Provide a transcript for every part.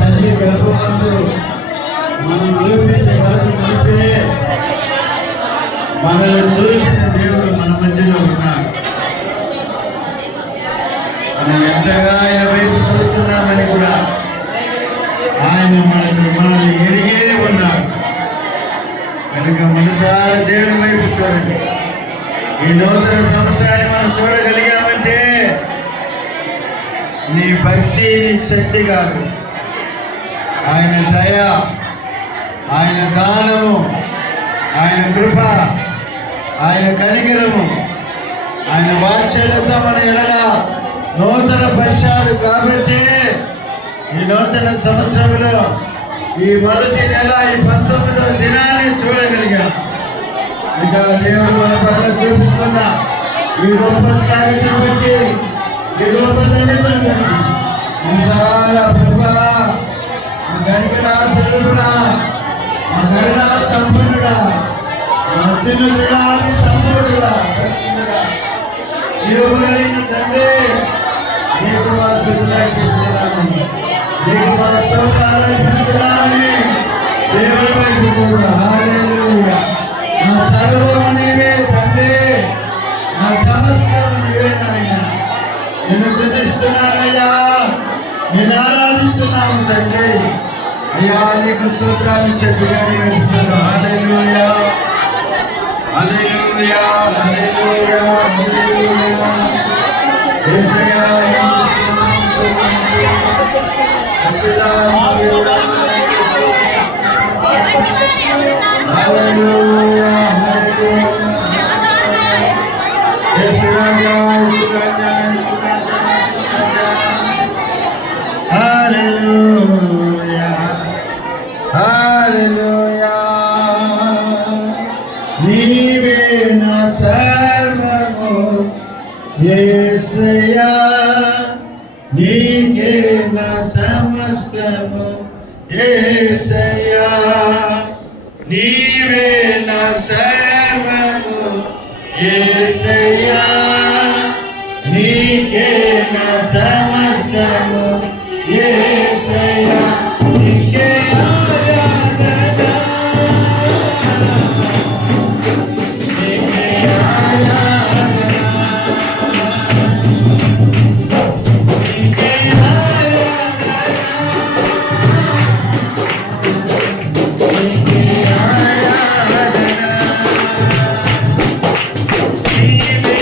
తల్లి గర్భమందు మనం నిలిపే మనల్ని చూసిన దేవుడు మన మధ్యలో ఉన్నాడు. మనం ఎంతగా ఆయన వైపు చూస్తున్నామని కూడా ఆయన మనల్ని ఎరిగే ఉన్నాడు. కనుక మనసారా దేవుని వైపు చూడండి. ఈ నూతన సంవత్సరాన్ని మనం చూడగలిగామంటే నీ భక్తి, నీ శక్తి కాదు, ఆయన దయ, ఆయన దానము, ఆయన కృప, ఆయన కనికరము, ఆయన వాత్సల్యత మన ఎడల నూతన పరిశాడు. కాబట్టి ఈ నూతన సంవత్సరంలో ఈ మొదటి నెల ఈ 19వ దినాన్ని చూడగలిగాం. ఇక దేవుడు మన పట్ల చూపిస్తున్న ఈ గొప్ప స్థాయిని బట్టి, ఈ గొప్ప దండతను బట్టి ప్రభా, కనికరా స్వరూపుడా, మా కరుణా సంపన్నుడా, మా అత్యున్నతుడా, సంపూర్ణుడా, జీవగలిగిన తండ్రి, నీకు మా స్తుతులు అర్పిస్తున్నామని, నీకు మా స్తోత్రాలు అర్పిస్తున్నామని దేవుని వైపు చూద్దాం. హల్లెలూయా. నా సర్వము నీవే తండ్రి, నా సమస్తము నీవే నాయన. నిన్ను స్తుతిస్తున్నానయ్యా, నిన్ను ఆరాధిస్తున్నాము తండ్రి. అయ్యా నీకు స్తోత్రాలు చెప్పి చూద్దాం. హల్లెలూయా, హల్లెలూయా, హల్లెలూయా, హల్లెలూయా. యేసయ్యా హల్లెలూయా, యేసురాజా, యేసురాజా, హల్లెలూయా, హల్లెలూయా. నీవే నా సర్వము యేసయ్యా, నీకే నా సమస్తము యేసయ్యా, నీవే నా సర్వము యేసయ్యా, నీకే నా సమస్తము యేసయ్యా, నీకే ఆరాధన, నీకే ఆరాధన, నీకే ఆరాధన, నీకే ఆరాధన. నీవే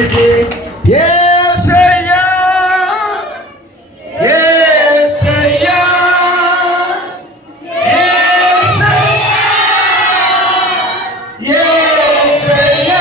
చేతి యేసయ్యా యేసయ్యా యేసయ్యా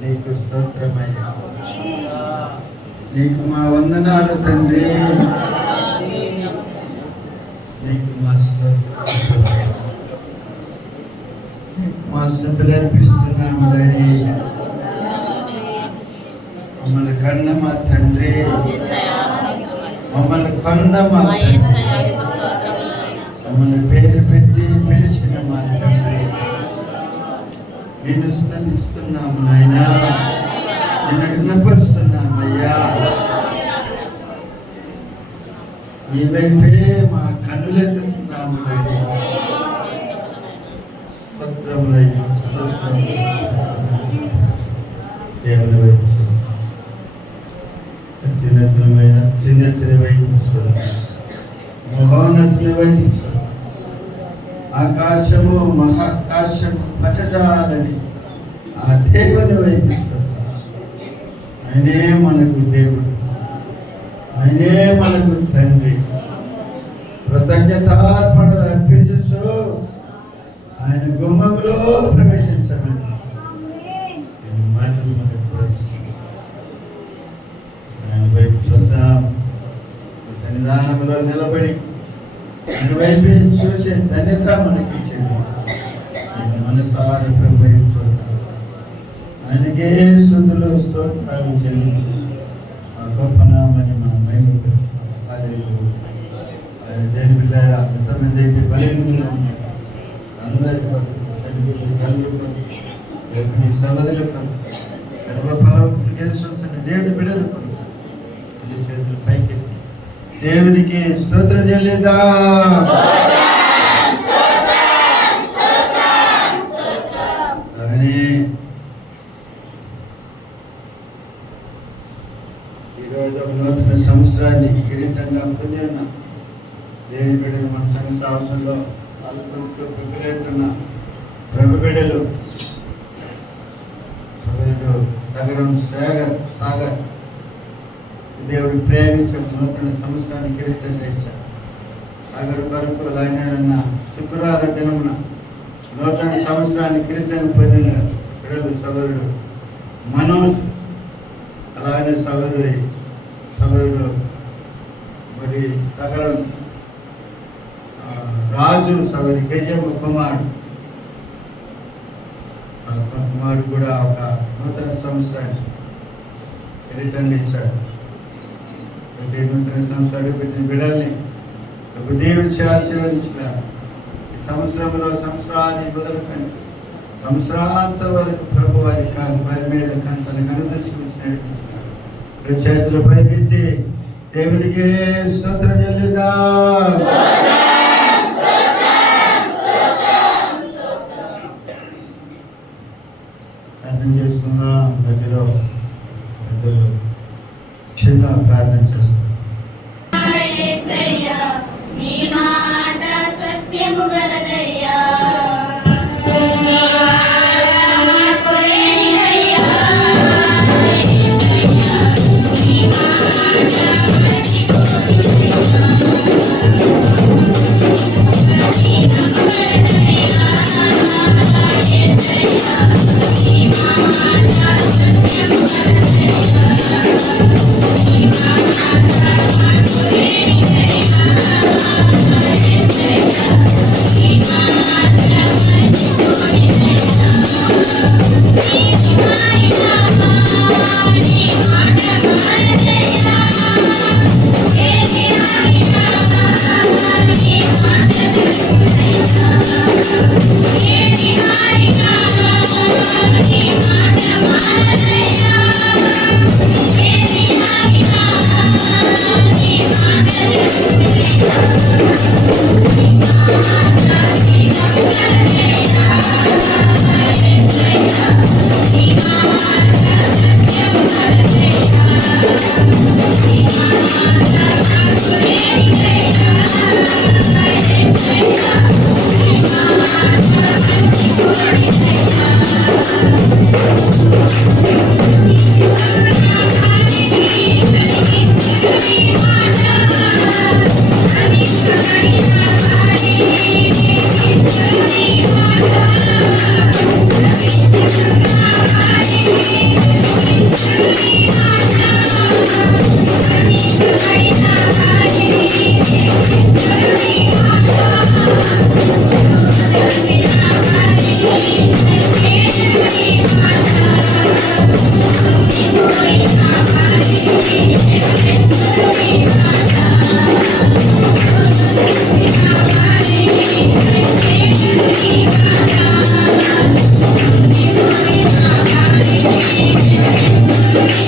నీకు స్తోత్రమయ్యా, నీకు మా వందనాలు తండ్రి, నీకు మా స్తుతులు అర్పిస్తున్నాము డాడీ. మమ్మల్ని కన్న మా తండ్రి, మమ్మల్ని కొన్న మా తండ్రి, మమ్మల్ని పేరు పెట్టి పిలిచిన మా తండ్రి, నిన్ను స్తుతిస్తున్నాము నాయనా, నిన్ను కనపరుస్తున్నామయ్యా. నీ వైపే మా కన్నులెత్తుతున్నాము డాడీ. స్తోత్రములయ్యా, స్తోత్రములు. దేవుని వైపు అత్యున్నతమయ్యా, అత్యున్నతుని వైపు మహోన్నతుని వైపు ఆకాశము మహాకాశము పట్టజాలని ఆ దేవుని వైపు ఆయనే మనకు దేవుడు, ఆయనే మనకు తండ్రి. కృతజ్ఞతార్పణలు అర్పించచ్చు ఆయన గుమ్మంలో ప్రవేశించమని మాటలు మనకు ఆయన వైపు చూద్దాం. సన్నిధానంలో నిలబడి ఆయన వైపు చూసే ధన్యత మనకి ఇచ్చింది. ఆయన మనసారి ప్రభు వైపు చూద్దాం. ఆయనకే స్తుతులు స్తోత్రాలు చెల్లించు. ఆ గొప్ప నామని మనం మహిమ ఆయన దేని పిల్లారా ఎంతమంది అయితే బలహీనంగా ఉన్నారు అందరి తల్లి కలుగు దేవుని సహోదరులకు గర్భఫలం కలిగిస్తున్న దేవుని బిడ్డలకు చేతులు పైకి దేవునికి స్తోత్రం చెల్లిద్దాం. ఈరోజు ఒక నూతన సంవత్సరాన్ని కిరీటంగా పొంది ఉన్న దేవుని బిడ్డలు మన సంఘ సాహసంలో ప్రిపేరున్న ప్రభు బిడ్డలు నగరం సాగర్ దేవుడు ప్రేమించిన నూతన సంవత్సరాన్ని కిరీటంగా ఇచ్చారు. అగరు కొరకు లైనరన్న శుక్రవారం దినమున నూతన సంవత్సరాన్ని కిరీటంగా పొందిన బిడ్డలు సోదరుడు మనోజ్, అలాగే సోదరుడు మరి తగరం రాజు, సోదరి గజమ్మ కుమారుడు కూడా ఒక నూతన సంవత్సరాన్ని కిరీటంగా ఇచ్చాడు. ప్రతి నూతన సంవత్సరాలు పెట్టిన బిడ్డల్ని దీవించి ఆశీర్వదించినారు. ఈ సంవత్సరంలో సంవత్సరాన్ని మొదలుకొని సంవత్సరాంత వరకు ప్రభు వారి మీద తనకు అనుదర్శించి నడిపించినారు. చేతులు పైకెత్తి దేవునికి స్తోత్రం చెల్లిద్దాం. ప్రార్థన చేసుకుందాం. మధ్యలో చిన్న ప్రార్థన చేస్తాం.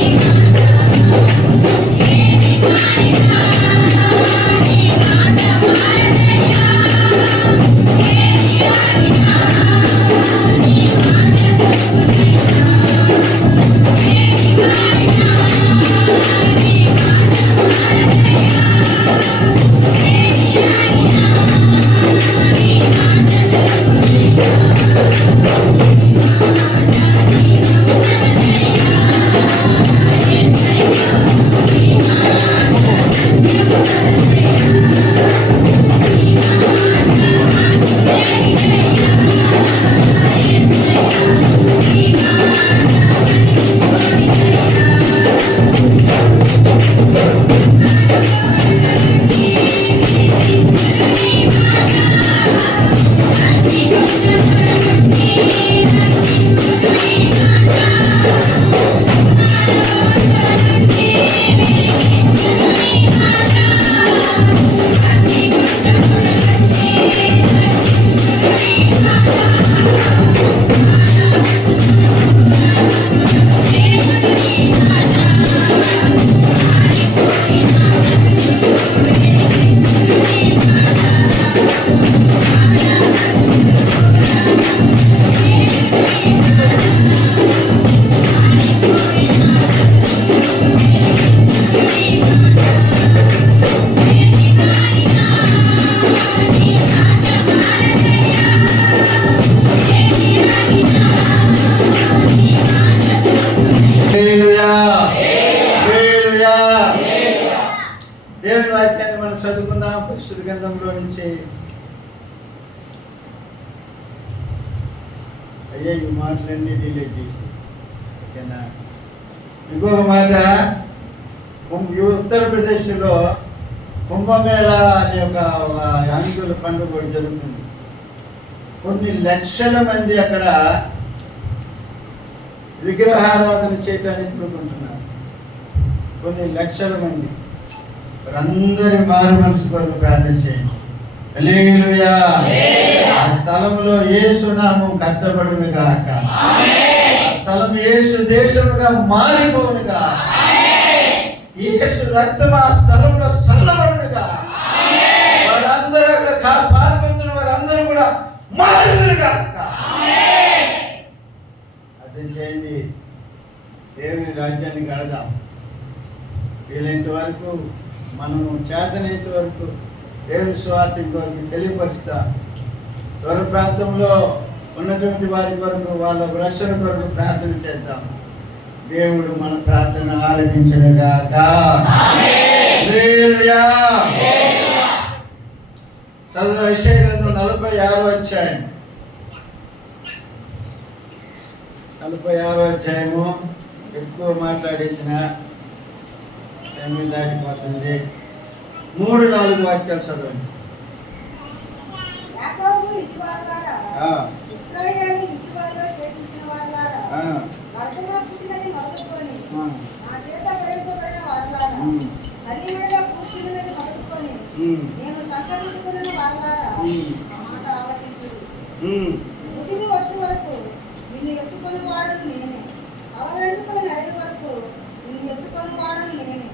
Thank you. చదువుకుందాం పరిశుద్ధ గ్రంథంలో నుంచి. అయ్యా ఈ మాటలన్నీ డిలీట్ చేసి ఓకేనా. ఇంకొక మాట, ఉత్తరప్రదేశ్లో కుంభమేళ అనే ఒక యాంగుల పండుగ కూడా జరుగుతుంది. కొన్ని లక్షల మంది అక్కడ విగ్రహారాధన చేయటానికి పూనుకుంటున్నారు. కొన్ని లక్షల మంది. వారందరి మారు మనసు కొరకు ప్రార్థన చేయండి. హల్లెలూయా. ఆ స్థలములో యేసు నామం కట్టబడును గాక. ఆ స్థలం యేసు దేశముగా మారిపోవును గాక. యేసు రక్తం ఆ స్థలంలో చల్లబడును గాక. వారందరూ అక్కడ పాల్పొందుతున్న వారందరూ కూడా మారుదురు గాక. అదే చేయండి. దేవుని రాజ్యాన్ని కడదాం. వీలైనంత వరకు మనము చేతనైనంత వరకు దేవుని స్వార్థ ఇంకొకరికి తెలియపరుస్తా. దూర ప్రాంతంలో ఉన్నటువంటి వారి కొరకు, వాళ్ళ రక్షణ కొరకు ప్రార్థన చేద్దాం. దేవుడు మన ప్రార్థన ఆలకించునుగాక. హల్లెలూయా. చదువు యెషయా గ్రంథం 46వ అధ్యాయం. 46వ అధ్యాయము. ఎక్కువ మాట్లాడేసిన టైం దాటిపోతుంది. 3-4 వాక్యాలు చదవండి. వచ్చే వరకు నిన్ను ఎత్తుకొని వాడను నేనే, అవరెండుకొని నెరవే వరకు నిన్ను ఎత్తుకొని వాడను నేనే,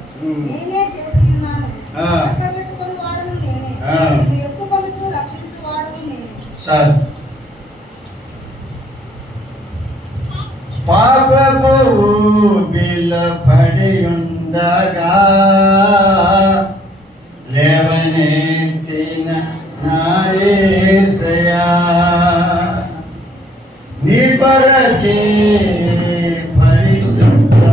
నేనే చేసి ఉన్నాను. పెట్టుకొని వాడను నేనే, నిన్ను ఎత్తుకొనితూ రక్షించు వాడను నేనే. సార్ పాపపు ఊబిలో పడి ఉండగా లేవనెత్తిన నా యేసయ్యా, నీ కొరకే పరిశుద్ధపరచి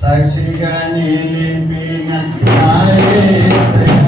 సాక్షిగా నిలిపిన నా యేసయ్యా.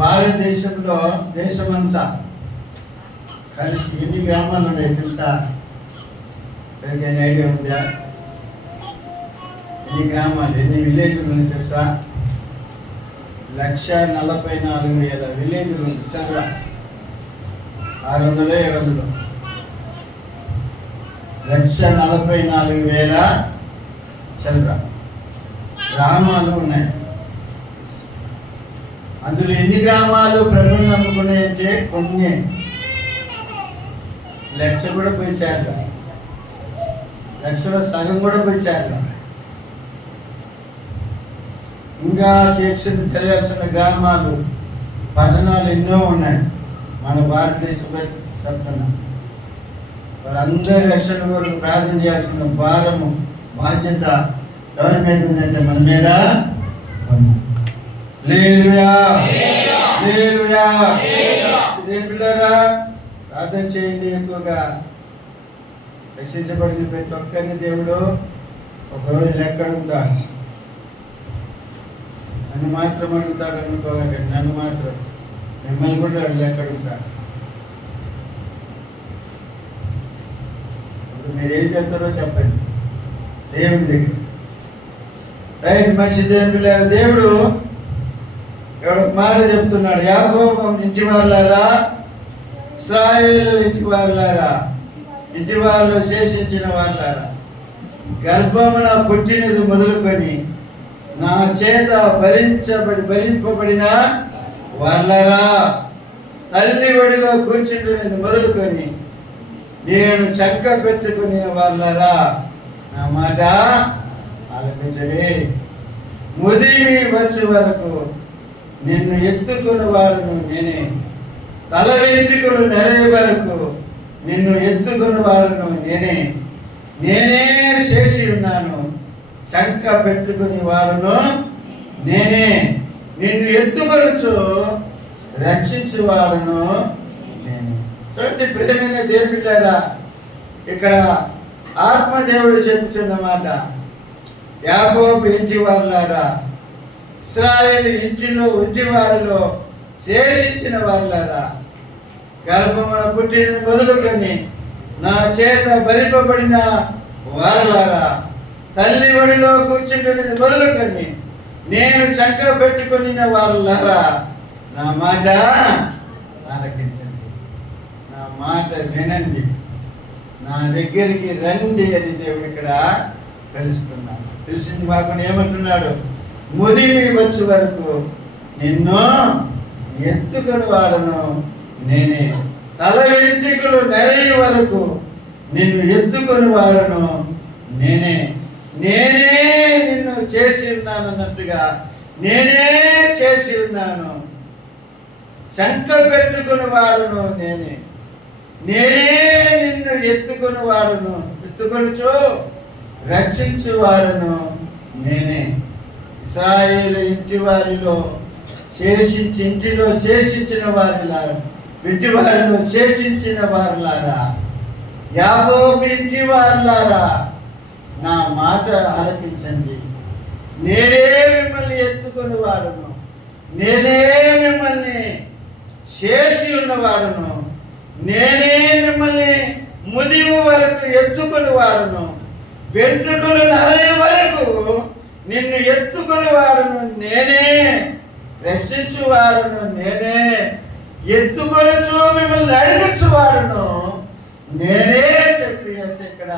భారతదేశంలో దేశమంతా కలిసి ఎన్ని గ్రామాలు ఉన్నాయి తెలుసా? ఎవరికైనా ఐడియా ఉందా? ఎన్ని గ్రామాలు, ఎన్ని విలేజ్లు ఉన్నాయి తెలుసా? 1,44,000 విలేజ్లు ఉంది. చదరా 600-700 1,44,000 చదరా గ్రామాలు ఉన్నాయి. అందులో ఎన్ని గ్రామాలు ప్రభువుని నమ్ముకున్నాయంటే కొన్ని. 1,00,000 కూడా పోయి చేరడం, 1,00,000లో సగం కూడా పోయి చేరడం. ఇంకా తెలియాల్సిన గ్రామాలు, పట్టణాలు ఎన్నో ఉన్నాయి మన భారతదేశంలో. చెప్తున్నా, వారందరి రక్షణ కొరకు ప్రార్థన చేయాల్సిన భారము, బాధ్యత ఎవరి మీద ఉందంటే మన మీద ఉంది. హల్లెలూయా, హల్లెలూయా. దేని పిల్లరా ప్రార్థన చేయండి. ఎక్కువగా రక్షించబడిన ప్రతి ఒక్కరిని దేవుడు ఒకరోజు లెక్క అడుగుతాడు. నన్ను మాత్రం అడుగుతాడు అనుకోకండి, నన్ను మాత్రం, మిమ్మల్ని కూడా లెక్క అడుగుతాడు. ఇప్పుడు మీరు ఏం చేస్తారో చెప్పండి దేవుని దగ్గర. రైట్, మనిషి దేవుని పిల్లలు. దేవుడు ఎవడు మాట చెప్తున్నాడు, యాకోబు ఇంటి వాళ్ళారా, ఇశ్రాయేలు ఇంటి వాళ్ళారా, ఇంటి వాళ్ళు శేషించిన వాళ్ళారా, గర్భమున పుట్టినది మొదలుకొని నా చేత భరింపబడిన వాళ్ళారా, తల్లి ఒడిలో కూర్చుంటున్నది మొదలుకొని నేను చంక పెట్టుకుని వాళ్ళారా, నా మాట ఆలకించండి. ముదిమి వచ్చే వరకు నిన్ను ఎత్తుకుని వాడును నేనే, తల వెంట్రుకలు నెరవే వరకు నిన్ను ఎత్తుకుని వాడును నేనే, నేనే చేసి ఉన్నాను, శంక పెట్టుకుని వాడును నేనే, నిన్ను ఎత్తుకొనుచు రక్షించు వాడును నేనే. చూడండి ప్రేమైన దేవుని బిడ్డలారా, ఇక్కడ ఆత్మదేవుడు చెబుతున్న మాట, యాకోబు ఇంటి వాళ్ళారా, ఇశ్రాయేలు ఇంటిలో ఉంటి వారిలో శేషించిన వాళ్ళారా, గర్భమున పుట్టిన మొదలుకొని నా చేత భరింపబడిన వారలారా, తల్లి ఒడిలో కూర్చుంటున్నది మొదలుకొని నేను చంక పెట్టుకుని వాళ్ళారా, నా మాట ఆలకించండి, నా మాట వినండి, నా దగ్గరికి రండి అని దేవుడు ఇక్కడ తెలుసుకున్నాడు. తెలిసింది కాకుండా ఏమంటున్నాడు, ముదిమి వచ్చే వరకు నిన్ను ఎత్తుకొని వాడను నేనే, తల వెంట్రుకలు నెరయి వరకు నిన్ను ఎత్తుకొని వాడను నేనే, నేనే నిన్ను చేసి ఉన్నాను అన్నట్టుగా నేనే చేసి ఉన్నాను, శంక పెట్టుకుని వాడును నేనే, నేనే నిన్ను ఎత్తుకొని వాడును, ఎత్తుకొనుచు రక్షించు వాడును నేనే. ఇశ్రాయేలు ఇంటి వారిలో ఇంటిలో శేషించిన వారిలా, ఇంటి వారిలో శేషించిన వారిలారా, యాకోబు ఇంటి వారిలారా, నా మాట ఆలకించండి, నేనే మిమ్మల్ని ఎత్తుకొని వాడును, నేనే మిమ్మల్ని శేషి ఉన్నవాడును, నేనే మిమ్మల్ని ముదిము వరకు ఎత్తుకొని వాడును, వెంట్రుకలు నరయ వరకు నిన్ను ఎత్తుకొని వాడును నేనే, రక్షించు వాడును నేనే, ఎత్తుకొనొచ్చు మిమ్మల్ని నడిపించు వాడును నేనే చెప్పి ఇక్కడ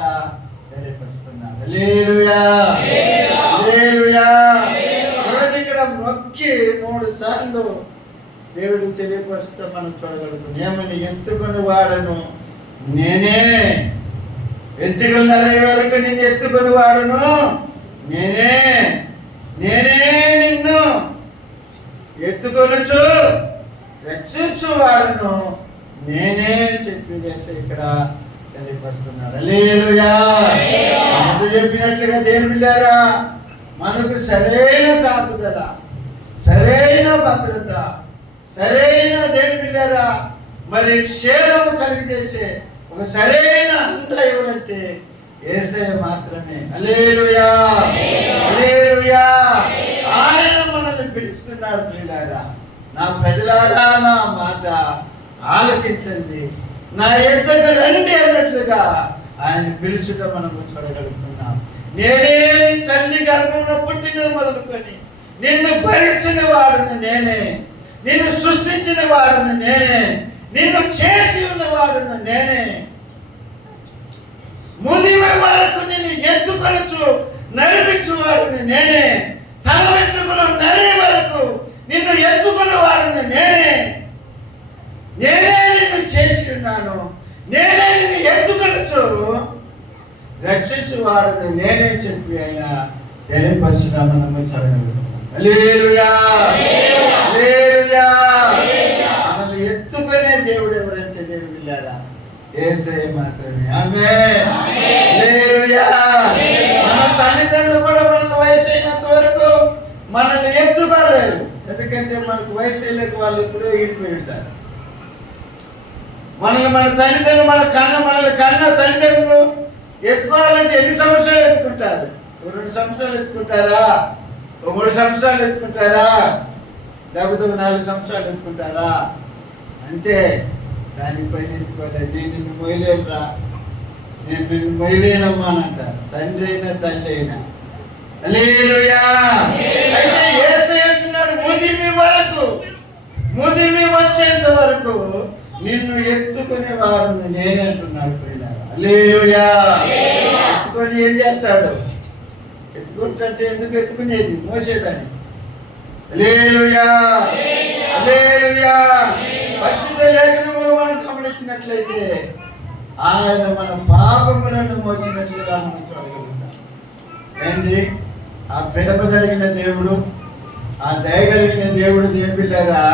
తెలియపరుస్తున్నాను. హల్లెలూయా, హల్లెలూయా. చూడండి, ఇక్కడ మొక్కి 3 సార్లు దేవుడు తెలియపరుస్తూ మనం చూడగలుగుతాం. ఏమని? ఎత్తుకొని వాడను నేనే, వెంట్రుకలు నరయ వరకు నిన్ను ఎత్తుకొని వాడను నేనే, నేనే నిన్ను ఎత్తుకొనొచ్చు రక్షించు వాడను నేనే చెప్పి ఇక్కడ తెలియపరుస్తున్నాడు. హల్లెలూయా. ముందు చెప్పినట్లుగా దేవుని బిడ్డలారా, మనకు సరైన కాపుదల, సరైన భద్రత, సరైన దేవుని బిడ్డలారా మరి క్షేమము కలిగజేసే ఒక సరైన అంద ఎవరంటే యేసయ్య మాత్రమే. హల్లెలూయా, హల్లెలూయా. ఆయన మనల్ని పిలుస్తున్నాడు. ప్రియులారా, నా ప్రజలారా, నా మాట ఆలకించండి, నా ఎద్దకు రండి అన్నట్లుగా ఆయన పిలుచుట మనము చూడగలుగుతున్నాం. నేనే నీ తల్లి గర్భంలో పుట్టినది మొదలుకొని నిన్ను భరించిన వాడును నేనే, నిన్ను సృష్టించిన వాడును నేనే, నిన్ను చేసి ఉన్న వాడును నేనే, ముదిమి వరకు నిన్ను ఎత్తుకొనొచ్చు నడిపించు వాడును నేనే, తల వెంట్రుకలు నరయ వరకు నిన్ను ఎత్తుకున్న వాడిని నేనే, నేనే నిన్ను చేసి ఉన్నాను, నేనే నిన్ను ఎత్తుకొనొచ్చు రక్షించు వాడిని నేనే చెప్పి ఆయన తెలియపరచుగా మనము చదవగలుగుతాం. హల్లెలూయా, హల్లెలూయా. మనల్ని ఎత్తుకునే దేవుడు ఎవరంటే దేవుడు బిడ్డలారా యేసయ్య మాత్రమే. ఆమేన్, హల్లెలూయా. మన తల్లిదండ్రులు కూడా మనల్ని మనల్ని ఎత్తుకోలేరు. ఎందుకంటే మనకు వయసు వెళ్ళక వాళ్ళు ఎప్పుడో ఈడిపోయి ఉంటారు. మన తల్లిదండ్రులు మనల్ని కన్న తల్లిదండ్రులు ఎత్తుకోవాలంటే ఎన్ని సంవత్సరాలు ఎత్తుకుంటారు? 2 సంవత్సరాలు ఎత్తుకుంటారా? 3 సంవత్సరాలు ఎత్తుకుంటారా? లేకపోతే 4 సంవత్సరాలు ఎత్తుకుంటారా? అంతే. దానిపైన ఎత్తుకోలేదు. నేను నిన్ను మొయ్యలేనురా, నేను నిన్ను మొయ్యలేనమ్మా అని అంటారు, తండ్రి అయినా తల్లి అయినా. హల్లెలూయా. అయితే యేసయ్య అంటున్నాడు, ముదిమి వచ్చేంత వరకు నిన్ను ఎత్తుకునే వారిని నేనే అంటున్నాడు ప్రియులారా. హల్లెలూయా. ఎత్తుకొని ఏం చేస్తాడు? ఎత్తుకుంటే ఎందుకు ఎత్తుకునేది? మోసేదాన్ని. హల్లెలూయా, హల్లెలూయా. పరిశుద్ధ లేఖనంలో మనం గమనించినట్లయితే ఆయన మన పాపములను మోసినట్లుగా మనం చూడగలుగుతాం. ఏంది? ఆ ప్రేమ కలిగిన దేవుడు, ఆ దయ కలిగిన దేవుడు దేవుళ్ళారా,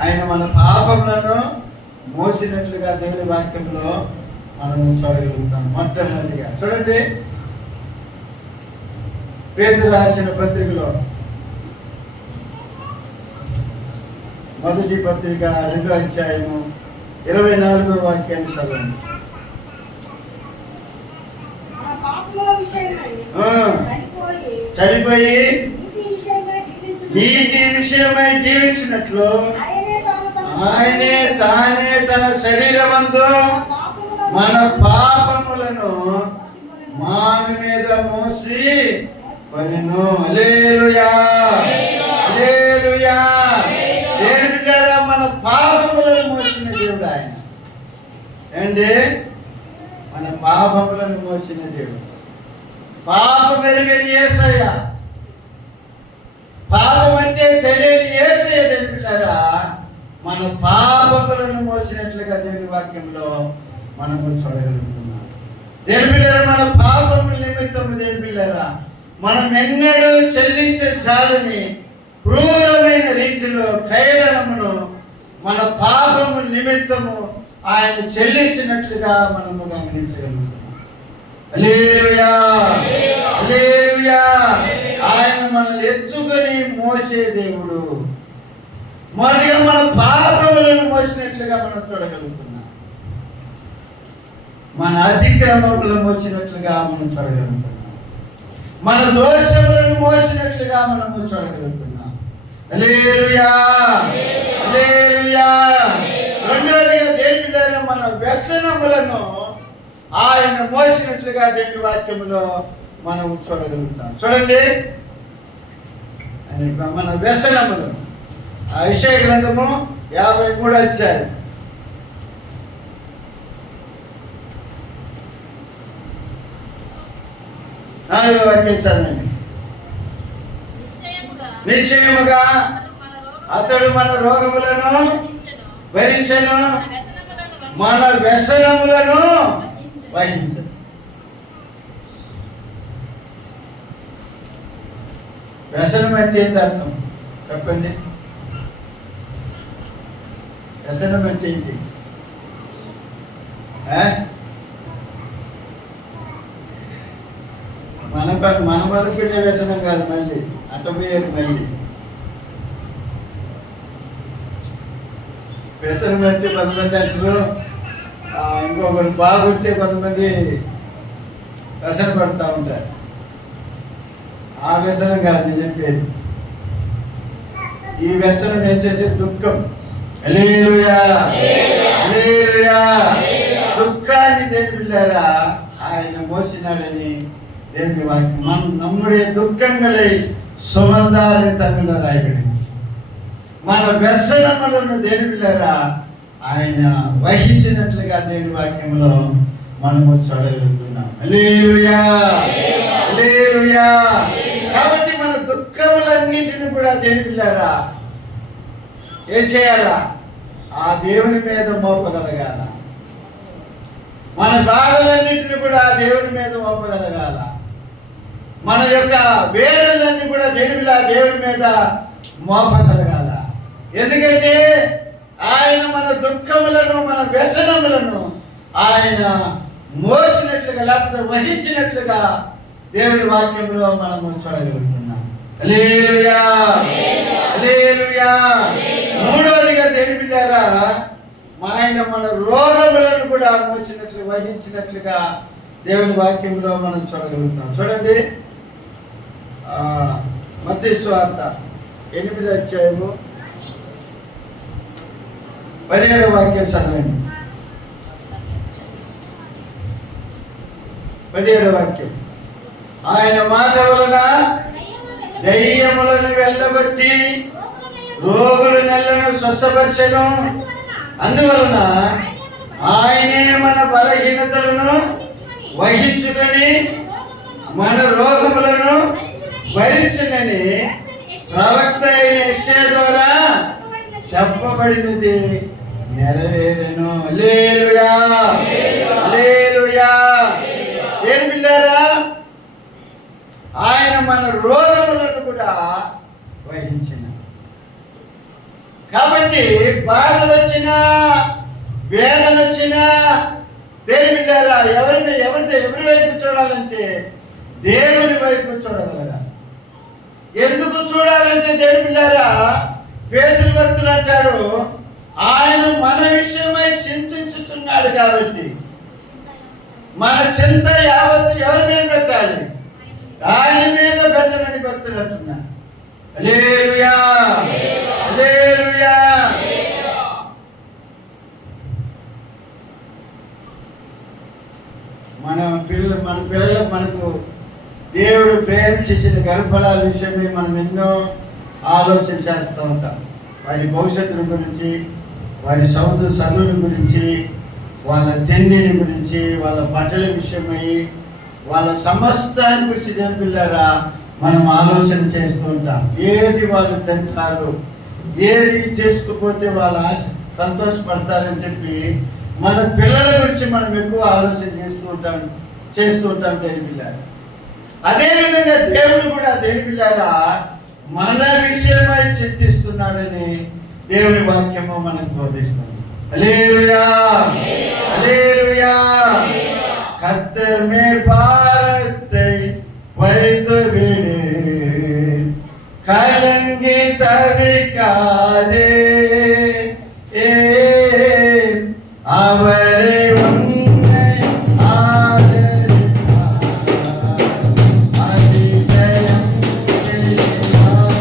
ఆయన మన పాపములను మోసినట్లుగా దేవుడి వాక్యంలో మనం చూడగలుగుతాం. మొట్టమొదటిగా చూడండి, పేతురు రాసిన పత్రికలో మొదటి పత్రిక 2వ అధ్యాయము 24వ వాక్యాన్ని చదవండి. చనిపోయి నీతి విషయమై జీవించినట్లు ఆయనే తానే తన శరీరమందు మన పాపములను మాను మీద మోసి కొనెను. హల్లెలూయా, హల్లెలూయా. దేవుడా, మన పాపములను మోసిన దేవుడు ఆయన. ఏంటి? మన పాపములను మోసిన దేవుడు. పాపం ఎరుగని యేసయ్య, పాపం అంటే తెలియని యేసయ్య దేవుళ్ళారా, మన పాపములను మోసినట్లుగా దేవుని వాక్యంలో మనము చూడగలుగుతున్నాం. దేవుళ్ళారా, మన పాపముల నిమిత్తము దేవుళ్ళారా మనం ఎన్నడూ చెల్లించాలని క్రూరమైన రీతిలో క్రయధనమును మన పాపముల నిమిత్తము ఆయన చెల్లించినట్లుగా మనము గమనించగలుగుతున్నాం. హల్లెలూయా, హల్లెలూయా. ఆయన మనల్ని ఎత్తుకొని మోసే దేవుడు. మొదటిగా మన పాపములను మోసినట్లుగా మనం చూడగలుగుతున్నాం. మన అతిక్రమములను మోసినట్లుగా మనం చూడగలుగుతున్నాం. మన దోషములను మోసినట్లుగా మనము చూడగలుగుతున్నాం. హల్లెలూయా, హల్లెలూయా. రెండోదిగా దేవుని మన వ్యసనములను ఆయన మోసినట్లుగా దేవుని వాక్యములో మనం చూడగలుగుతాం. చూడండి, మన వ్యసనములను యెషయా గ్రంథము 53వ అధ్యాయం 4వ వాక్యం చదవండి. నిశ్చయముగా అతడు మన రోగములను భరించెను, మన వ్యసనములను వహించెను. వ్యసనం అంటే ఏంటి అర్థం చెప్పండి? వ్యసనం అంటే ఏంటి? మన బతుకునే వ్యసనం కాదు, మళ్ళీ అటపోయారు. మళ్ళీ వ్యసనం అంటే కొంతమంది అంటారు, ఇంకొకరు బాగుంటే కొంతమంది వ్యసన పడుతూ ఉంటారు. ఆ వ్యసనం కాదు నేను చెప్పేది. ఈ వ్యసనం ఏంటంటే దుఃఖం. హల్లెలూయా, హల్లెలూయా. దుఃఖాన్ని దేవుళ్ళారా ఆయన మోసినాడని దేవుని వాక్యం. మన నమ్ముడే దుఃఖంగలై సుమందాలని తమిళ రాయబడింది. మన వ్యసనములను దేవుళ్ళారా ఆయన వహించినట్లుగా దేవుని వాక్యంలో మనము చూడగలుగుతున్నాం. హల్లెలూయా, హల్లెలూయా. కాబట్టి మన దుఃఖములన్నిటిని కూడా దేవుళ్ళారా ఏం చేయాలా? ఆ దేవుని మీద మోపగలగాల. మన బాధలన్నింటినీ కూడా ఆ దేవుని మీద మోపగలగాల. మన యొక్క వేదనలన్నీ కూడా దేవుని మీద మోపగలగాల. ఎందుకంటే ఆయన మన దుఃఖములను మన వ్యసనములను ఆయన మోసినట్లుగా లేకపోతే వహించినట్లుగా దేవుని వాక్యంలో మనము చూడగలుగుతున్నాం. హల్లెలూయా, హల్లెలూయా. మూడోదిగా దేని బిడ్డారా, ఆయన మన రోగములను కూడా మోసినట్లు వహించినట్లుగా దేవుని వాక్యంలో మనం చూడగలుగుతాం. చూడండి, మత్తయి సువార్త 8వ అధ్యాయము 17వ వాక్యం చదవండి. 17వ వాక్యం. ఆయన మాట వలన దయ్యములను వెళ్ళగొట్టి రోగుల నెలను స్వస్థపరిచెను. అందువలన ఆయనే మన బలహీనతలను వహించుకొని మన రోగములను భరించునని ప్రవక్త అయిన యెషయా ద్వారా చెప్పబడినది నెరవేరెను. హల్లెలూయా, హల్లెలూయా. ఏం బిడ్డారా, ఆయన మన రోగములను కూడా వహించిన. కాబట్టి బాధలు వచ్చినా వేదన వచ్చినా దేని బిడ్డారా, ఎవరి వైపు చూడాలంటే దేవుని వైపు చూడగలగాలి. ఎందుకు చూడాలంటే దేని బిడ్డారా, పేతురు భక్తుడు అంటాడు, ఆయన మన విషయమై చింతించుచున్నాడు కాబట్టి మన చింత యావత్తు ఎవరి మీద పెట్టాలి? ఆయన మీద పెట్టమని భక్తుడు అంటున్నాడు. హల్లెలూయా, హల్లెలూయా. మన పిల్లలకు మనకు దేవుడు ప్రేమించిన గర్భఫలాల విషయమై మనం ఎన్నో ఆలోచన చేస్తూ ఉంటాం. వారి భవిష్యత్తుల గురించి, వారి చదువుల గురించి, వాళ్ళ తిండిని గురించి, వాళ్ళ బట్టల విషయమై, వాళ్ళ సమస్తాన్ని గురించి దేని పిల్లారా మనం ఆలోచన చేస్తూ ఉంటాం. ఏది వాళ్ళు తింటారు, ఏది చేసుకుపోతే వాళ్ళు సంతోషపడతారని చెప్పి మన పిల్లల గురించి మనం ఎక్కువ ఆలోచన చేస్తూ ఉంటాం దేని పిల్లారా. అదేవిధంగా దేవుడు కూడా దేని పిల్లారా మన విషయమై చింతిస్తున్నాడని దేవుని వాక్యము మనకు బోధిస్తుంది. హల్లెలూయా, హల్లెలూయా. கர்த்தர் மேல் பாரத்தை வைத்து விடு, கலங்கி தவிக்காதே, அவரை உன்னை ஆதரிப்பார், அதிசயம் செய்வார்.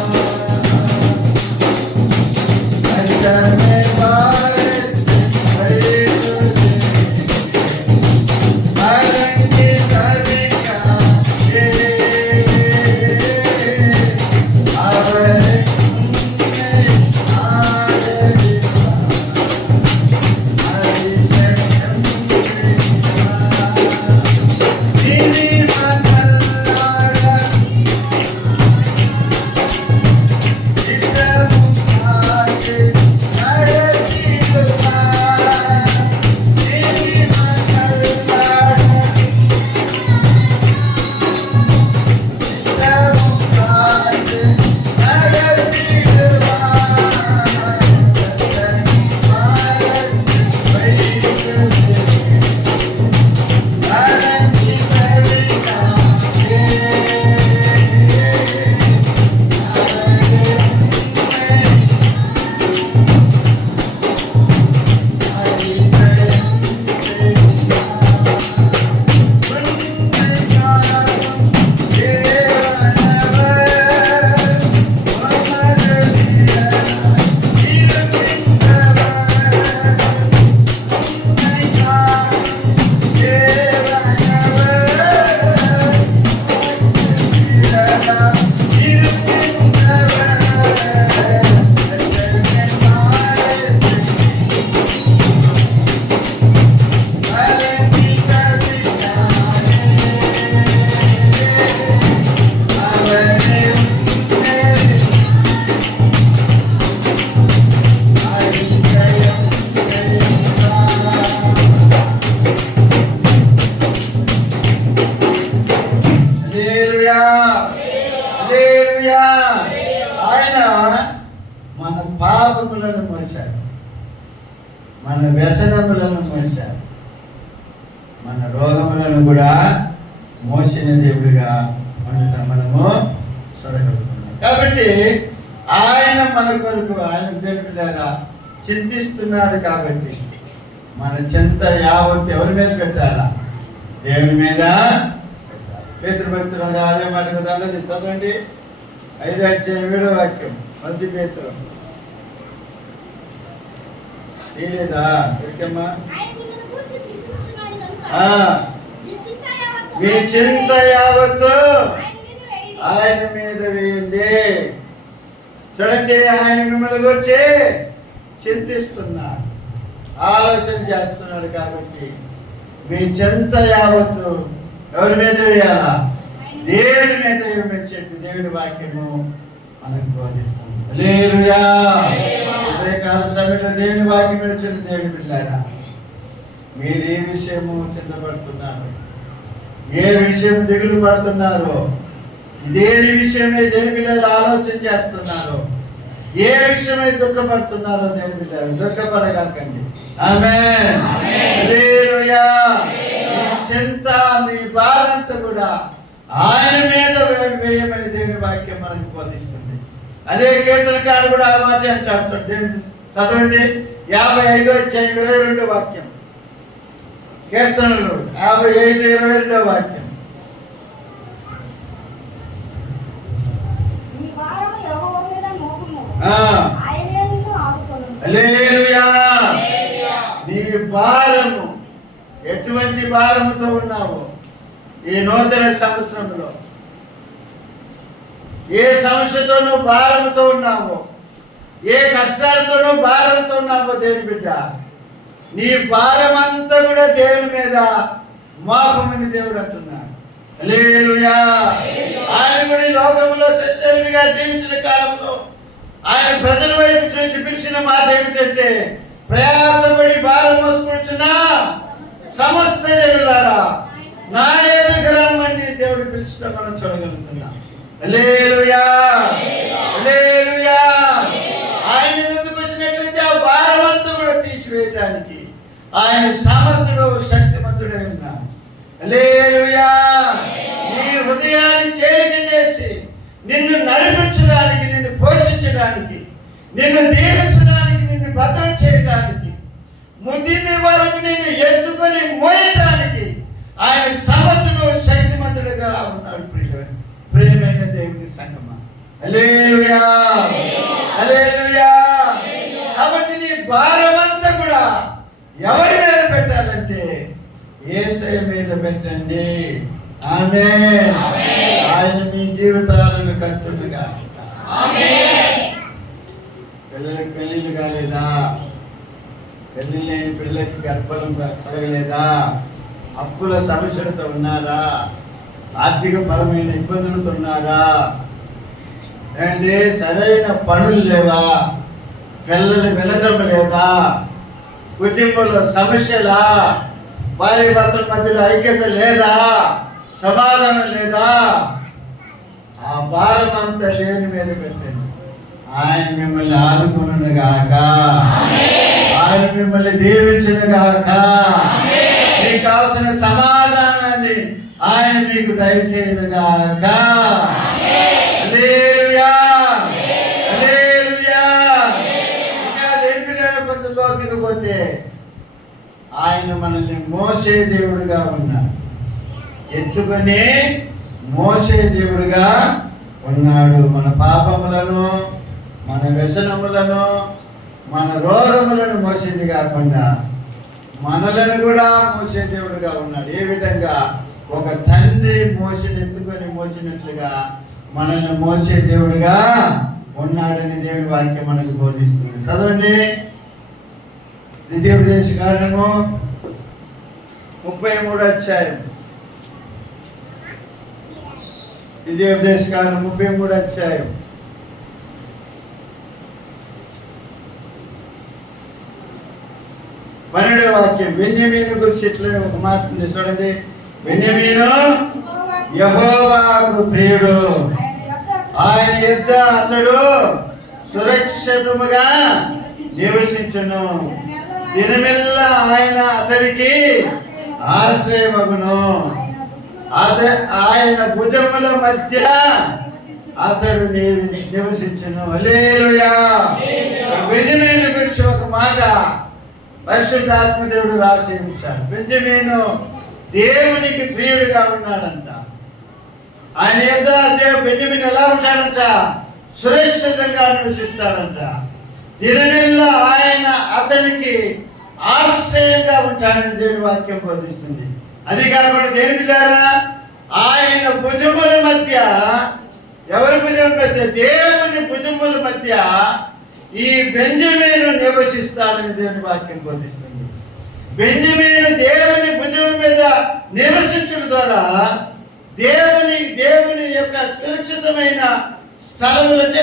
கர்த்தர் மேல் பாரத்தை வைத்து விடு, கலங்கி தவிக்காதே, அவரை உன்னை ஆதரிப்பார், அதிசயம் செய்வார். நீதிமன்றங்களாக சித்தமும் காத்து நடத்திடுவார். நீதிமன்றங்களாக சித்தமும் காத்து நடத்திடுவார். கர்த்தரின் பாதத்தில் வைத்து கலங்கி தவிக்காதே, హల్లెలూయా, హల్లెలూయా. ఆయన మన పాపములను మోశాడు, మన వ్యసనములను మోశాడు, మన రోగములను కూడా మోసిన దేవుడిగా మనము చూడగలుగుతున్నాం. కాబట్టి ఆయన మన కొరకు ఆయన దేవులారా చింతిస్తున్నాడు. కాబట్టి మన చింత యావత్ ఎవరి మీద పెట్టాలా? దేవుని మీద పెట్టాలి. పేతురు అదే మాట కదా అన్నది. చదవండి 5:7 వాక్యం. మొదటి పేతురు లేదా ఎక్కమ్మా? మీ చింత యావత్తు ఆయన మీద వేయండి. చూడండి, ఆయన మిమ్మల్ని గురించి చింతిస్తున్నాడు, ఆలోచన చేస్తున్నాడు. కాబట్టి మీ చింత యావత్తు ఎవరి మీద వేయాలా? దేవుని మీద వేయమని చెప్పి దేవుని వాక్యము మనకు బోధిస్తుంది. హల్లెలూయా. ఉదయకాల సమయంలో దేవుని వాక్యం వినిచిన దేవుని బిడ్డలారా, మీరు ఏ విషయము చింతపడుతున్నారు, ఏ విషయం దిగులు పడుతున్నారో, ఇదేని విషయమే దేవుని బిడ్డలు ఆలోచన చేస్తున్నారు, ఏ విషయమై దుఃఖపడుతున్నారో దేవుని బిడ్డలు దుఃఖపడకండి. ఆమేన్. హల్లెలూయా. మీ చింత, మీ భారంతా కూడా ఆయన మీద వేయమని దేవుని వాక్యం మనకు బోధిస్తుంది. అదే కీర్తనకారు కూడా ఆ మాట అంటాడు. దేవుని చదవండి 55:22 వాక్యం. కీర్తనలు 55:22 వాక్యం. హల్లెలూయా. నీ భారము, ఎటువంటి భారముతో ఉన్నావో ఈ నూతన సంవత్సరంలో, ఏ సమస్యతోనూ భారంతో ఉన్నావో, ఏ కష్టాలతోనూ భారంతో ఉన్నావో దేవుని బిడ్డ, నీ భారం అంతా కూడా దేవుని మీద మోపమని దేవుడు అంటున్నాడు. హల్లెలూయా. ఆయన కూడా ఈ లోకంలో శరీరుడిగా జీవించిన కాలంలో ఆయన ప్రజల వైపు చూసి పిలిచిన మాట ఏమిటంటే, ప్రయాసపడి భారం మోసుకొచ్చిన సమస్త జనులారా నా యొద్దకు రమ్మని దేవుడు పిలిచిన మనం చూడగలుగుతున్నాం. హల్లెలూయా. హల్లెలూయా. ఆయన ఎందుకు వచ్చినట్లయితే ఆ భారమంతా కూడా తీసివేయటానికి ఆయన సమర్థుడు, శక్తిమంతుడే ఉన్నాడు. హల్లెలూయా. నీ హృదయాన్ని తేలిక చేసి నిన్ను నడిపించడానికి, నిన్ను పోషించడానికి, నిన్ను దీవించడానికి, నిన్ను భద్రం చేయడానికి, ముదిమి వరకు నిన్ను ఎత్తుకొని మోయటానికి ఆయన సమర్థుడు, శక్తిమంతుడుగా ఉన్నాడు. ప్రియమైన దేవుని సంగమా, హల్లెలూయా. హల్లెలూయా. కాబట్టి నీ భారమంతా కూడా ఎవరి మీద పెట్టాలంటే యేసయ్య మీద పెట్టండి. ఆమేన్. ఆయన మీ జీవితాలను కట్టునుగా. పిల్లలకి పెళ్లిళ్ళు కాలేదా? పెళ్లి లేని పిల్లలకి గర్భం కలగలేదా? అప్పుల సమస్యలతో ఉన్నారా? ఆర్థిక పరమైన ఇబ్బందులతో ఉన్నారా? అంటే సరైన పనులు లేవా? పిల్లలు వినడం లేదా? కుటుంబంలో సమస్యలా? భార్య భర్తల మధ్యలో ఐక్యత లేదా? సమాధానం లేదా? ఆ భారం అంతా దేవుని మీద పెట్టండి. ఆయన మిమ్మల్ని ఆదుకొనును గాక, ఆయన మిమ్మల్ని దీవించును గాక, మీకు కావాల్సిన సమాధానాన్ని ఆయన మీకు దయచేయును గాక. హల్లెలూయా. హల్లెలూయా. ఇంకా దేవుని కొంత లోతుకుపోతే ఆయన మనల్ని మోసే దేవుడుగా ఉన్నాడు, ఎత్తుకొని మోసే దేవుడుగా ఉన్నాడు. మన పాపములను, మన వ్యసనములను, మన రోగములను మోసింది కాకుండా మనలను కూడా మోసే దేవుడుగా ఉన్నాడు. ఏ విధంగా? ఒక తండ్రి ఎత్తుకొని మోసినట్లుగా మనల్ని మోసే దేవుడుగా ఉన్నాడని దేవుడి వాక్యం మనకు బోధిస్తుంది. చదవండి ద్వితీయోపదేశకాండము 33వ అధ్యాయం. ద్వితీయోపదేశకాండం 33వ అధ్యాయం 12వ వాక్యం. బెన్యామీను గురించి ఇట్లా ఒక మాట ఉంది చూడండి. బెన్యామీను యెహోవాకు ప్రియుడు, ఆయన యొద్ద అతడు సురక్షితముగా నివసించును, దినమెల్లా ఆయన అతనికి ఆశ్రయమగును, ఆయన భుజముల మధ్య అతడు నివసించును. హల్లెలూయా. బెంజమీను గురించి ఒక మాట పరిశుద్ధాత్మ దేవుడు రాసి ఉంచాడు. బెంజమీను దేవునికి ప్రియుడిగా ఉన్నాడంట. ఆయన యొక్క బెంజమీను ఎలా ఉంటాడంట? సురక్షితంగా నివసిస్తాడంట. దినమెల్లా ఆయన అతనికి ఆశ్రయంగా ఉంటాడని దేవుని వాక్యం బోధిస్తుంది. అది కాకుండా దేని బిడ్డారా, ఆయన భుజముల మధ్య, ఎవరి భుజముల మధ్య? దేవుని భుజముల మధ్య ఈ బెంజమీను నివసిస్తాడని దేవుని వాక్యం బోధిస్తుంది. బెంజమీను దేవుని భుజముల మీద నివసించడం ద్వారా దేవుని యొక్క సురక్షితమైన స్థలములంటే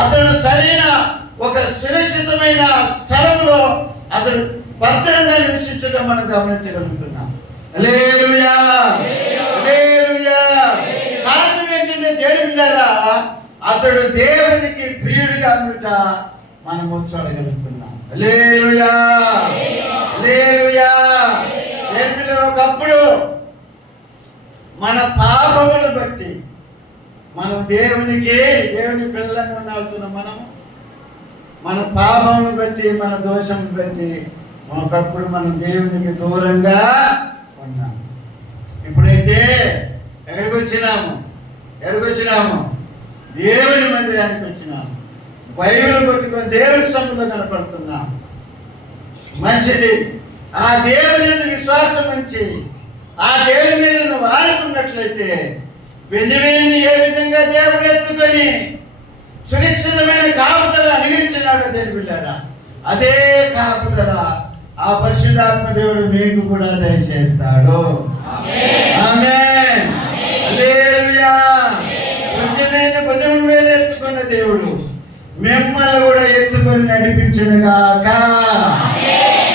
అతడు సరైన ఒక సురక్షితమైన స్థలములో అతడు భద్రంగా నివసించడం మనం గమనించగలుగుతున్నాం. హల్లెలూయా, హల్లెలూయా. కారణం ఏంటంటే దేవుని బిడ్డలారా, అతడు దేవునికి ప్రియుడిగా ఉండుట మనము చూడగలుగుతున్నాం. హల్లెలూయా, హల్లెలూయా. దేవుని బిడ్డలారా, ఒకప్పుడు మన పాపములు బట్టి మనం దేవుని పిల్లలంగా ఉండాల్సిన మన పాపమును బట్టి, మన దోషం బట్టి ఒకప్పుడు మనం దేవునికి దూరంగా ఉన్నాం. ఇప్పుడైతే ఎక్కడికి వచ్చినాము? దేవుని మందిరానికి వచ్చినాము. బైబిల్ పట్టుకొని దేవుని సన్నిధిలో కనపడుతున్నాం. మంచిది. ఆ దేవుని మీద విశ్వాసం ఉంచి ఆ దేవుని మీద నువ్వు ఆడుకున్నట్లయితే బెంజమీనుని ఏ విధంగా దేవుడు ఎత్తుకొని సురక్షితమైన కాపుదల అనుగరించినాడు దేవుని బిడ్డలారా, అదే కాపుదల ఆ పరిశుద్ధాత్మ దేవుడు మీకు కూడా దయచేస్తాడు. ఆమేన్, హల్లెలూయా. బెంజమీను భుజం మీద ఎత్తుకున్న దేవుడు మిమ్మల్ని కూడా ఎత్తుకొని నడిపించును గాక.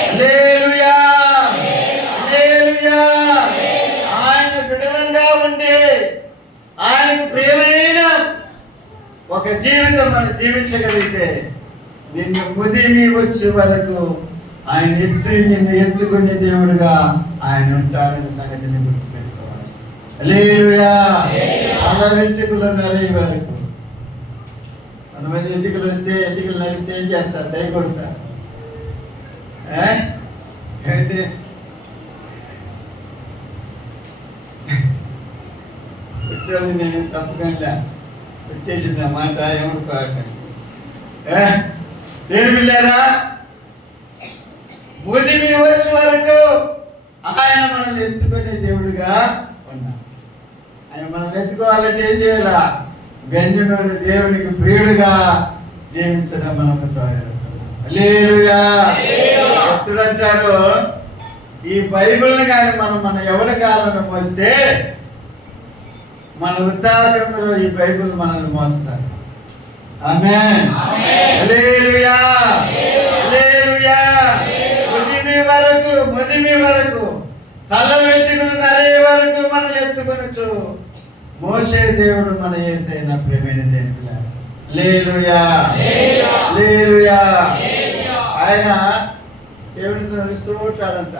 హల్లెలూయా, హల్లెలూయా. ఆయన బిడ్డలంగా ఉండి ఆయనకు ప్రియమైన ఒక జీవితం మనం జీవించగలిగితే నిన్ను ముదిమి వచ్చే వరకు నిన్ను ఎత్తుకునే దేవుడుగా ఆయన ఉంటాడని సంగతిని గుర్తుపెట్టుకోవాలి. హల్లెలూయా. అలా వెంట్రుకలు నరే వరకు కొంతమంది ఎంటికలు నరిస్తే ఏం చేస్తారు? దయ కొడతారు. పెట్రోల్ నేను తప్పకుండా వచ్చేసింది ఆ మాట ఏమనుకోకండి. దేవుని బిడ్డలారా, ముదిమి వచ్చే వరకు ఆయన మనల్ని ఎత్తుకునే దేవుడిగా ఉన్నాడు. ఆయన మనల్ని ఎత్తుకోవాలంటే ఏం చేయాలా? బెంజమీను దేవునికి ప్రియుడిగా జీవించడం మనం చూడగలుగుతున్నాం. హల్లెలూయా. భక్తుడు అంటాడు, ఈ బైబిల్ని కానీ మన ఎవరి కాలంలో మోస్తే మన వృద్ధాప్యంలో ఈ బైబిల్ మనల్ని మోస్తారు. ఆమేన్, హల్లెలూయా, హల్లెలూయా. ముదిమి వరకు తల వెంట్రుకలు నరే వరకు మనల్ని ఎత్తుకొనొచ్చు మోసే దేవుడు మన యేసయ్య ప్రియమైన దేవుడు. హల్లెలూయా, హల్లెలూయా. ఆయన దేవుడితో నడుస్తూ ఉంటాడంట.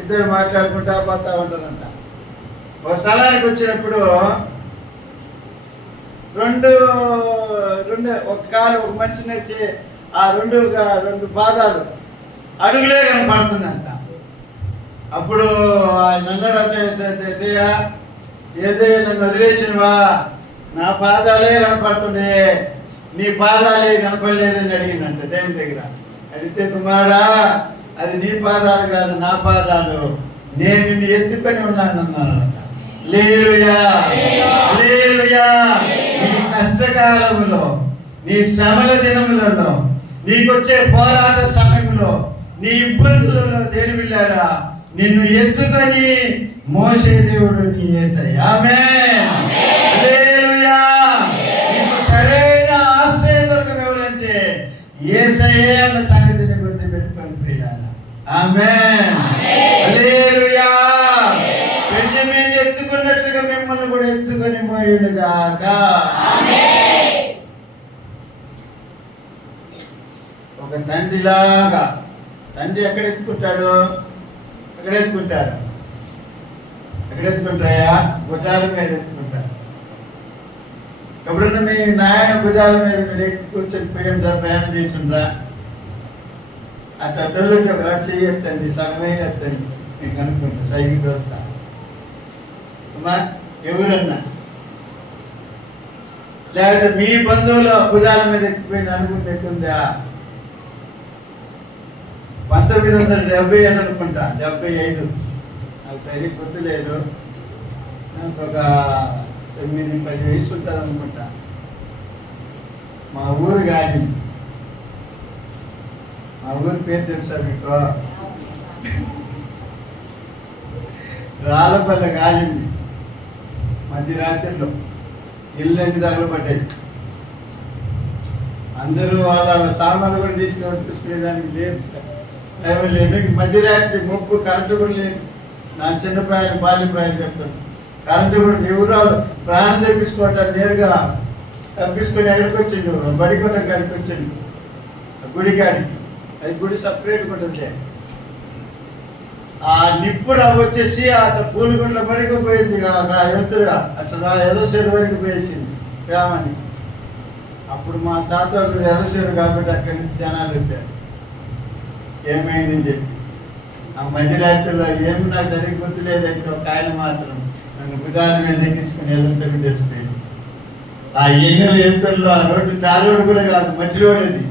ఇద్దరు మాట్లాడుకుంటా పోతా ఉంటారంట. ఒక స్థలానికి వచ్చినప్పుడు ఒక కాలు ఒక మనిషి నడిచి ఆ రెండు పాదాలు అడుగులే కనపడుతుందంట. అప్పుడు ఆయన అన్నాడంటే, యేసయ్యా, ఏదే నన్ను వదిలేసినవా? నా పాదాలే కనపడుతుండే, నీ పాదాలే కనపడలేదని అడిగిందంట దేవుని దగ్గర. అడిగితే, కుమారా, అది నీ పాదాలు కాదు, నా పాదాలు, నేను నిన్ను ఎత్తుకొని ఉన్నాను అన్నానంట. హల్లెలూయా, హల్లెలూయా. నీ కష్టకాలములో, నీ శ్రమల దినములలో, నీకొచ్చే పోరాట సమయంలో, నీ ఇబ్బందులలో దేవుని బిడ్డలారా నిన్ను ఎత్తుకొని మోసే దేవుడు నీ యేసయ్య. ఆమేన్, హల్లెలూయా. నీకు సరైన ఆశ్రయ దుర్గం ఎవరంటే యేసయ్యే అన్న సంగతిని గుర్తుపెట్టుకోండి ప్రియులారా. ఆమేన్, హల్లెలూయా. బెంజమీను ఎత్తుకున్నట్లుగా మిమ్మల్ని కూడా ఎత్తుకొని మోయుడు గాక. ఒక తండ్రిలాగా, తండ్రి ఎక్కడ ఎత్తుకుంటాడు? ఎక్కడ ఎత్తుకుంటాయా? భుజాల మీద ఎత్తుకుంటారు. ఎప్పుడన్నా మీ నాయన భుజాల మీద మీరు ఎక్కి కూర్చొని పోయిండ్రా, ప్రయాణం చేసిండ్రా? అట్లా టోళ్ళకి ఒక రాడు చెయ్యొద్దండి, సగమైన ఎత్తండి, మీకు అనుకుంటా సైకిల్ చూస్తా. అమ్మా ఎవరన్నా లేకపోతే మీ బంధువులు భుజాల మీద ఎక్కిపోయింది అనుకుంటే ఎక్కుందా? 1975 అనుకుంటా, 75 నాకు సరిగ్గా గుర్తులేదు. నాకు ఒక 9-10 వయసు ఉంటుంది అనుకుంటా. మా ఊరు కాలింది. మా ఊరు పేరు తెలుసా మీకు? రాళ్ళపల్లి కాలింది మధ్యరాత్రిలో. ఇల్లంటి తగలబడ్డాయి. అందరూ వాళ్ళ సామాన్లు కూడా తీసుకునేదానికి లేదు, సేవ లేదు. మధ్యరాత్రి ముప్పు, కరెంటు కూడా లేదు. నా చిన్న ప్రాయం, బాల్య ప్రాయం చెప్తాను. కరెంటు కూడా ఎవరు ప్రాణం తెప్పించుకోవటానికి నేరుగా తప్పించుకొని ఎక్కడికి వచ్చిండు, బడికొండ కాడికి వచ్చిండు, గుడి కాడికి. అది గుడి సపరేట్గా ఉంటుంది. ఆ నిప్పు వచ్చేసి అట్లా పూలగుండ్ల వరకు పోయింది, ఎత్తుగా అట్లా ఎదవసేరు వరకు పోయేసింది గ్రామానికి. అప్పుడు మా తాత ఎదవసేరు కాబట్టి అక్కడి నుంచి జనాలు వచ్చారు ఏమైందని చెప్పి. ఆ మధ్యరాత్రిలో ఏమి నాకు సరిగ్గా గుర్తులేదైతే ఒక ఆయన మాత్రం నన్ను భుజాల మీద ఎక్కించుకుని ఎదురుతోటి తెచ్చిపోయింది. ఆ ఎత్తుల్లో ఆ రోడ్డు తార్ రోడ్డు కూడా కాదు, మట్టి రోడ్. అది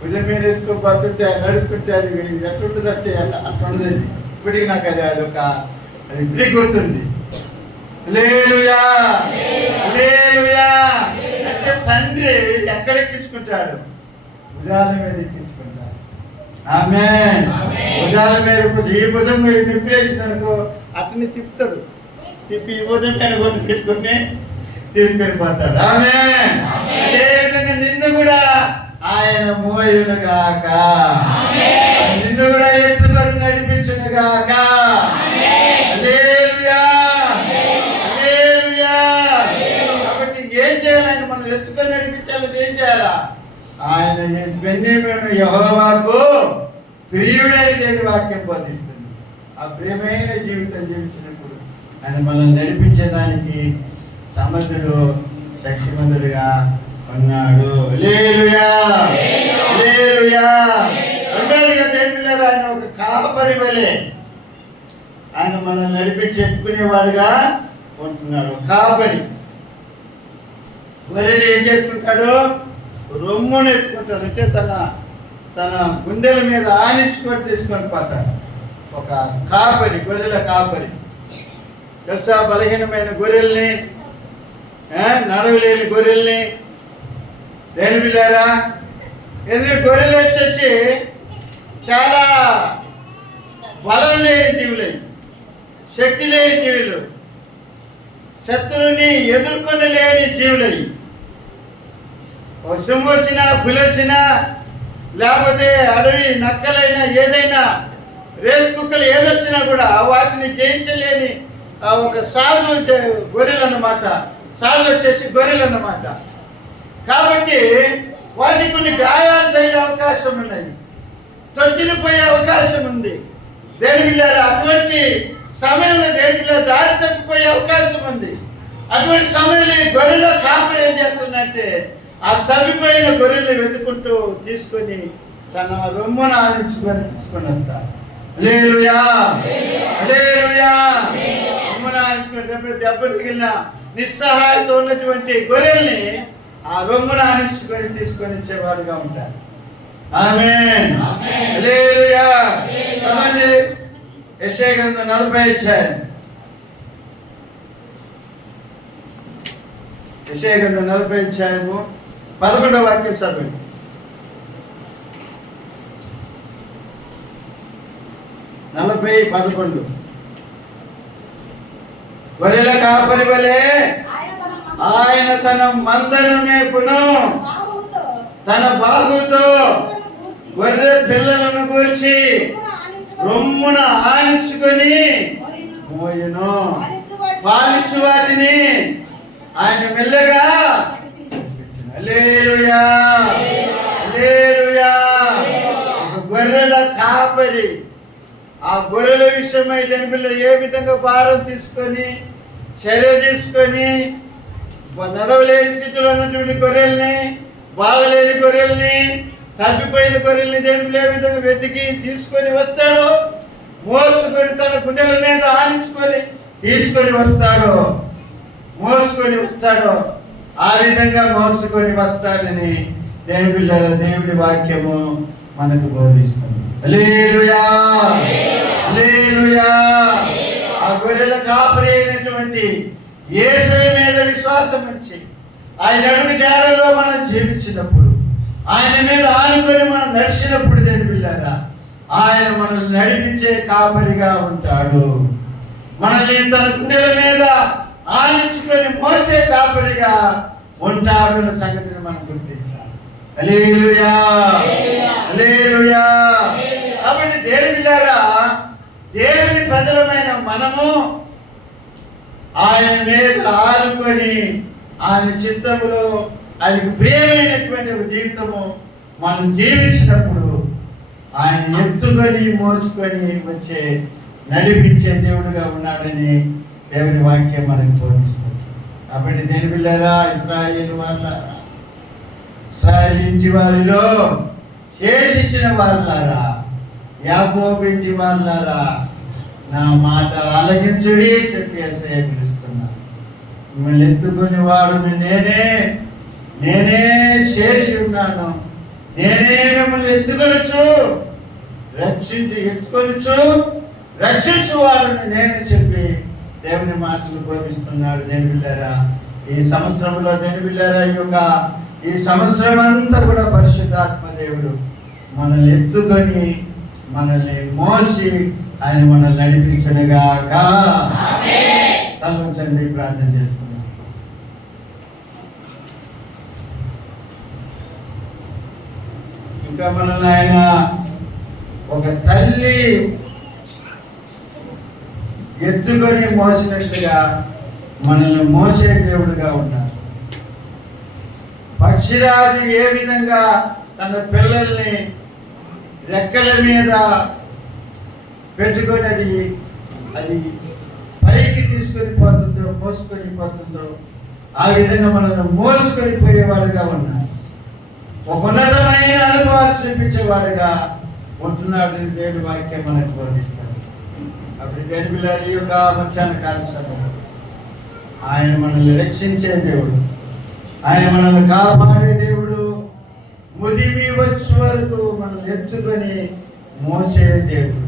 భుజం మీద వేసుకోపోతుంటే నడుస్తుంటే అది ఎట్లుంటుంది అంటే అట్లా ఉండదు. అది ఇప్పటికీ నాకు అది ఇప్పటికీ గుర్తుంది. హల్లెలూయా, హల్లెలూయా. అంటే తండ్రి ఎక్కడ ఎక్కించుకుంటాడు? భుజాల మీద ఎక్కించుకుంటాడు. ఆమేన్. భుజాల మీద ఈ భుజం నిప్పేసింది అనుకో, అట్ని తిప్పుతాడు. తిప్పి ఈ భుజం మీద కొంచెం పెట్టుకుని తీసుకొని పోతాడు. ఆమేన్. అదే విధంగా నిన్ను కూడా ఆయన మోయునుగాక, నిన్ను కూడా ఎత్తుకొని నడిపించునుగాక. హల్లెలూయా, హల్లెలూయా. కాబట్టి ఏం చేయాలి? ఆయన మనం ఎత్తుకొని నడిపించాలంటే ఏం చేయాలా? ఆయన బెన్యామీను యెహోవాకు ప్రియుడైనది వాక్యం బోధిస్తుంది. ఆ ప్రియమైన జీవితం జీవించినప్పుడు ఆయన మనల్ని నడిపించేదానికి సమర్థుడు, శక్తిమంతుడుగా ఉన్నాడు. హల్లెలూయా, హల్లెలూయా. రెండోదిగా దేవుడు ఆయన ఒక కాపరి వలె ఆయన మనల్ని నడిపించి ఎత్తుకునేవాడుగా ఉంటున్నాడు. కాపరి గొర్రెలు ఏం చేసుకుంటాడు? రొమ్మును ఎత్తుకుంటాడు. అంటే తన గుండెల మీద ఆనించుకొని తీసుకొని పోతాడు. ఒక కాపరి, గొర్రెల కాపరి తెలుసా? బలహీనమైన గొర్రెల్ని, నడవలేని గొర్రెల్ని, దేని పిల్లారా, ఎందుకంటే గొర్రెలు వచ్చేసి చాలా బలం లేని జీవులు, శక్తి లేని జీవులు, శత్రువుని ఎదుర్కొనలేని జీవులై. సింహం వచ్చినా, పులి వచ్చినా, లేకపోతే అడవి నక్కలైనా, ఏదైనా రేస్ కుక్కలు ఏదొచ్చినా కూడా వాటిని జయించలేని ఒక సాధు గొర్రెలు అన్నమాట. సాధు వచ్చేసి గొర్రెలు అన్నమాట. కాబట్టి వాటికి కొన్ని గాయాలు తగిలే అవకాశం ఉన్నాయి, తొట్టిని పోయే అవకాశం ఉంది. దేవుళ్ళారా, అటువంటి సమయంలో దేవుళ్ళ దారి తప్పిపోయే అవకాశం ఉంది. అటువంటి సమయంలో ఈ గొర్రెల కాపరి ఏం చేస్తుందంటే ఆ తప్పిపోయిన గొర్రెల్ని వెతుకుంటూ తీసుకొని తన రొమ్మును ఆనించుకొని తీసుకొని వస్తాడు. హల్లెలూయా, హల్లెలూయా. రొమ్మును ఆనించుకొని దెబ్బ తగిలిన నిస్సహాయత ఉన్నటువంటి గొర్రెల్ని ఆ రొమ్మును ఆనించుకొని తీసుకొని ఇచ్చేవాడుగా ఉంటాడు. ఆమేన్, హల్లెలూయా. చదవండి యెషయా గ్రంథం 40 అధ్యాయం. యెషయా గ్రంథం 40 అధ్యాయము 11వ వాక్యం చదవండి. 40:11. గొర్రెల కాపరి వలె ఆయన తన మందను మేపును, తన బాహుతో గొర్రె పిల్లలను గూర్చి రొమ్మున ఆనించుకొని మోయును. పాలించు వాటిని ఆయన మెల్లగా. హల్లెలూయా, హల్లెలూయా. గొర్రెల కాపరి ఆ గొర్రెల విషయమై దేని పిల్లలు ఏ విధంగా భారం తీసుకొని చర్య తీసుకొని నడవలేని స్థితిలో ఉన్నటువంటి గొర్రెల్ని, బాగలేని గొర్రెల్ని, తప్పిపోయిన గొర్రెల్ని దేవుడు ఏ విధంగా వెతికి తీసుకొని వస్తాడో, మోసుకొని తన గుండెల మీద ఆనించుకొని తీసుకొని వస్తాడో, మోసుకొని వస్తాడో, ఆ విధంగా మోసుకొని వస్తాడని దేవుడి వాక్యము మనకు బోధిస్తుంది. హల్లెలూయా, హల్లెలూయా. ఆ గొర్రెల కాపరి అయినటువంటి యేసయ్య మీద విశ్వాసం ఉంచి ఆయన అడుగు జాడలో మనం జీవించినప్పుడు, ఆయన మీద ఆనుకొని మనం నడిచినప్పుడు బిడ్డలారా, ఆయన మనల్ని నడిపించే కాపరిగా ఉంటాడు. మనల్ని తన గుండెల మీద ఆనించుకొని మోసే కాపరిగా ఉంటాడు అన్న సంగతిని మనం గుర్తించాలి. హల్లెలూయా, హల్లెలూయా. కాబట్టి బిడ్డలారా, దేవుని ప్రజలమైన మనము ఆయన మీద ఆనుకొని ఆయన చిత్తములో ఆయనకు ప్రియమైనటువంటి ఒక జీవితము మనం జీవించినప్పుడు ఆయన ఎత్తుకొని మోసుకొని వచ్చే నడిపించే దేవుడుగా ఉన్నాడని దేవుని వాక్యం మనకు బోధిస్తుంది. కాబట్టి బిడ్డలారా, ఇశ్రాయేలు ఇంటి వారిలో శేషించిన వారులారా, యాకోబు ఇంటి వారులారా, నా మాట ఆలకించుడి చెప్పి యేసయ్య పిలుస్తున్నా. మిమ్మల్ని ఎత్తుకుని వాడు నేనే చేసి ఉన్నాను, నేనే మిమ్మల్ని ఎత్తుకొనొచ్చు రక్షించు వాడిని నేనే చెప్పి దేవుని మాటలు బోధిస్తున్నాడు. బిడ్డలారా, ఈ సంవత్సరంలో బిడ్డలారా, ఈ సంవత్సరం అంతా కూడా పరిశుద్ధాత్మ దేవుడు మనల్ని ఎత్తుకొని మనల్ని మోసి ఆయన మనల్ని నడిపించనుగాక. తలవంచండి, ప్రార్థన చేస్తున్నాం. ఇంకా మనల్ని ఆయన ఒక తల్లి ఎత్తుకొని మోసినట్టుగా మనల్ని మోసే దేవుడుగా ఉన్నారు. పక్షిరాజు ఏ విధంగా తన పిల్లల్ని రెక్కల మీద పెట్టుకొని అది పైకి తీసుకొని పోతుందో, మోసుకొని పోతుందో, ఆ విధంగా మనల్ని మోసుకొని పోయేవాడుగా ఉన్నాడు. ఒక ఉన్నతమైన అనుభవాలు చూపించేవాడుగా ఉంటున్నాడు. దేవుడి వాక్యం మనకు బోధిస్తాడు. అప్పుడు బిడ్డలారా, ఈ యొక్క మధ్యాహ్న కాల సమయంలో ఆయన మనల్ని రక్షించే దేవుడు, ఆయన మనల్ని కాపాడే దేవుడు, ముదిమి వచ్చే వరకు మనల్ని ఎత్తుకొని మోసే దేవుడు.